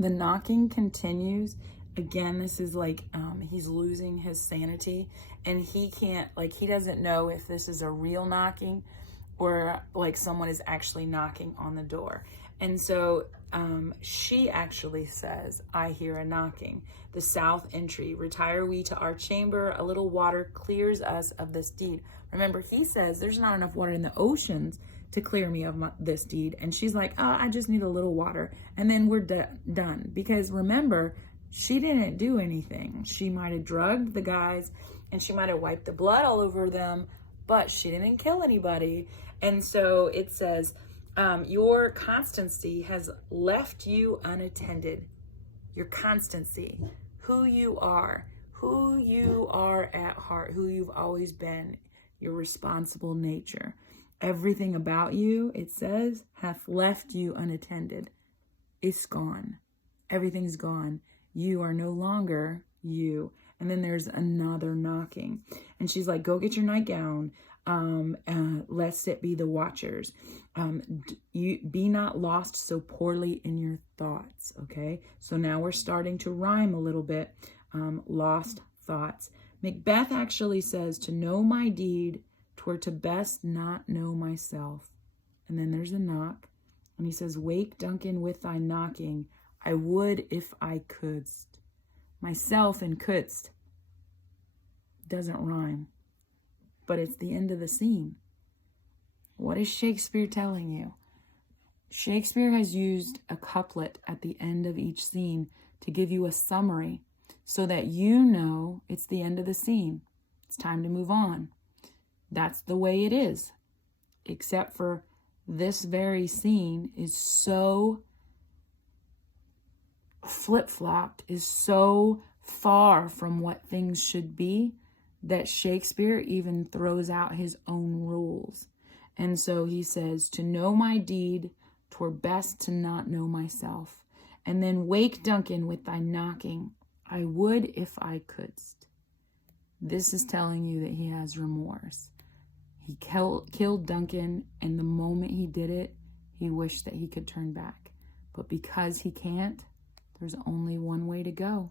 The knocking continues. Again, this is like he's losing his sanity, and he can't, like, he doesn't know if this is a real knocking or like someone is actually knocking on the door. And so she actually says, I hear a knocking. The south entry, retire we to our chamber. A little water clears us of this deed. Remember, he says there's not enough water in the oceans to clear me of this deed. And she's like, oh, I just need a little water. And then we're done. Because remember, she didn't do anything. She might have drugged the guys and she might have wiped the blood all over them, but she didn't kill anybody. And so it says, your constancy has left you unattended. Your constancy, who you are at heart, who you've always been, your responsible nature. Everything about you, it says, hath left you unattended. It's gone. Everything's gone. You are no longer you. And then there's another knocking. And she's like, go get your nightgown, lest it be the watchers. You be not lost so poorly in your thoughts. Okay. So now we're starting to rhyme a little bit. Lost thoughts. Macbeth actually says, to know my deed, 'twere to best not know myself. And then there's a knock. And he says, wake, Duncan, with thy knocking. I would if I couldst. Myself and couldst doesn't rhyme, but it's the end of the scene. What is Shakespeare telling you? Shakespeare has used a couplet at the end of each scene to give you a summary so that you know it's the end of the scene. It's time to move on. That's the way it is. Except for this very scene is so flip-flopped, is so far from what things should be that Shakespeare even throws out his own rules. And so he says, to know my deed, 'twere best to not know myself. And then wake, Duncan, with thy knocking. I would if I couldst. This is telling you that he has remorse. He killed Duncan, and the moment he did it, he wished that he could turn back. But because he can't, there's only one way to go.